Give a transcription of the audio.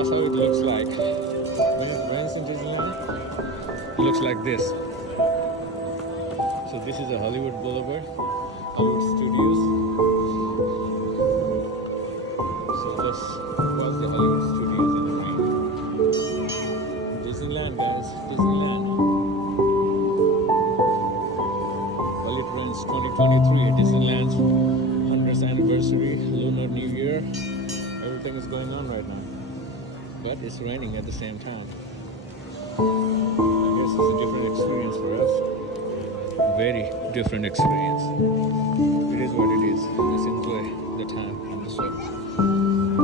that's how it looks like. When it's in Disneyland, it looks like this. So this is a Hollywood Boulevard, Hollywood Studios. So this was the Hollywood Studios in the rain. Disneyland, guys, Disneyland. Well, it runs 2023. Disneyland's 100th anniversary, Lunar New Year. Everything is going on right now, but it's raining at the same time. I guess it's a different experience for us. Very different experience. It is what it is. Let's enjoy the time and the show.